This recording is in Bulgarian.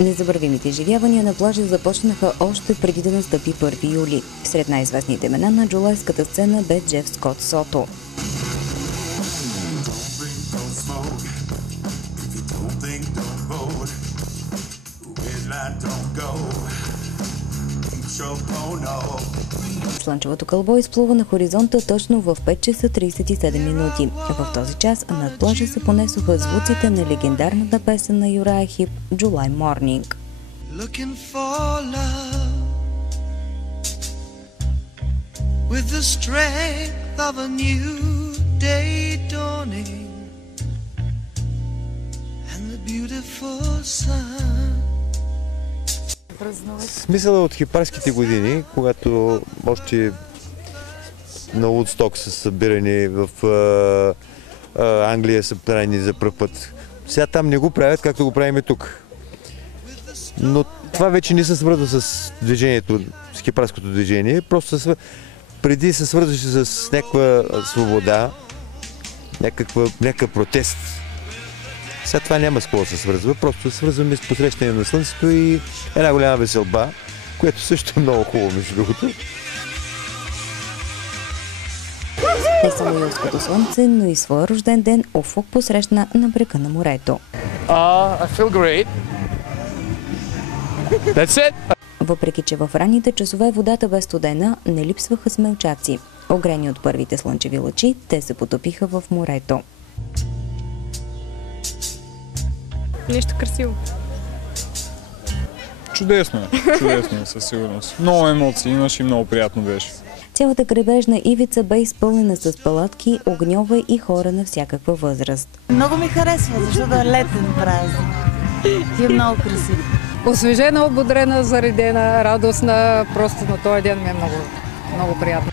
Незабравимите изживявания на плажа започнаха още преди да настъпи 1 юли. Сред най-известните имена на джулайската сцена бе Джеф Скот Сото. Слънчевото кълбо изплува на хоризонта точно в 5 часа 37 минути. В този час над плажа се понесоха звуците на легендарната песен на Юрая Хип «July Morning». Смисълът от хипарските години, когато още на Woodstock са събирани в Англия, са правени за пръв път. Сега там не го правят, както го правим тук. Но това вече не се свързва с движението, с хипарското движение. Просто преди се свързваше с някаква свобода, някакъв протест. Сега това няма с какво да се свързва, просто се свързваме с посрещане на слънцето и една голяма веселба, което също е много хубаво, между другото. Не само юлското слънце, но и своя рожден ден Офук посрещна на брега на морето. I feel great. That's it. Въпреки че в ранните часове водата бе студена, не липсваха смелчаци. Огрени от първите слънчеви лъчи, те се потопиха в морето. Нещо красиво. Чудесно е, със сигурност. Много емоции имаш и много приятно беше. Цялата крайбрежна ивица бе изпълнена с палатки, огньове и хора на всякаква възраст. Много ми харесва, защото е летен празник и е много красиво. Освежена, ободрена, заредена, радостна, просто на този ден ми е много приятно.